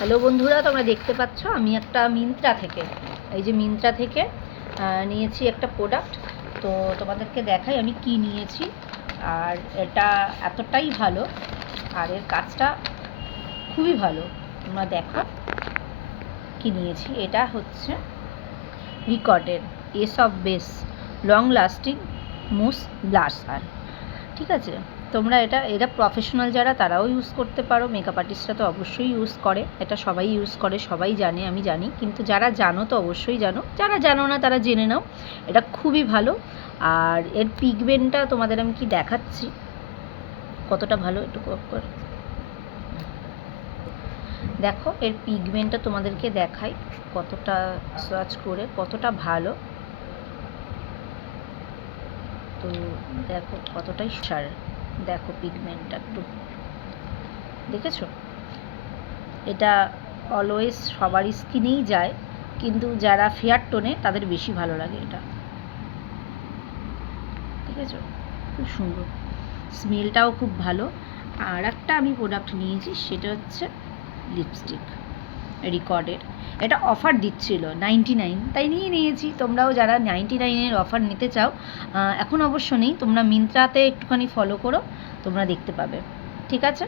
Hello বন্ধুরা, তোমরা দেখতে পাচ্ছ আমি একটা মিন্ত্রা থেকে নিয়েছি একটা প্রোডাক্ট। তো তোমাদেরকে দেখাই আমি কি নিয়েছি। আর এটা এতটাই ভালো, আর এর কাজটা খুবই ভালো। তোমরা দেখো কি নিয়েছি। এটা হচ্ছে রিকর্ডের ace of base long lasting mousse blusher. ঠিক আছে, তোমরা এটা প্রফেশনাল যারা তারাও ইউজ করতে পারো, মেকআপ আর্টিস্টরা তো অবশ্যই ইউজ করে, এটা সবাই ইউজ করে, সবাই জানে, আমি জানি। কিন্তু যারা জানো তো অবশ্যই জানো, যারা জানো না তারা জেনে নাও। এটা খুবই ভালো। আর এর পিগমেন্টটা তোমাদের আমি কি দেখাচ্ছি কতটা ভালো, একটু দেখো এর পিগমেন্টটা তোমাদেরকে দেখাই কতটা সার্চ করে কতটা ভালো। তো দেখো কতটাই সার, দেখো পিগমেন্টটা একটু দেখেছো। এটা অলওয়েজ সবারই স্কিনেই যায়, কিন্তু যারা ফেয়ার টোনে তাদের বেশি ভালো লাগে এটা। ঠিক আছে, খুব সুন্দর, স্মেলটাও খুব ভালো। আর একটা আমি প্রোডাক্ট নিয়েছি, সেটা হচ্ছে লিপস্টিক রিকর্ডের। এটা অফার দিচ্ছিল 99, তাই নিয়েছি। তোমরাও যারা 99-এর অফার নিতে চাও, এখন অবশ্য নেই, তোমরা মিন্ত্রাতে একটুখানি ফলো করো, তোমরা দেখতে পাবে। ঠিক আছে।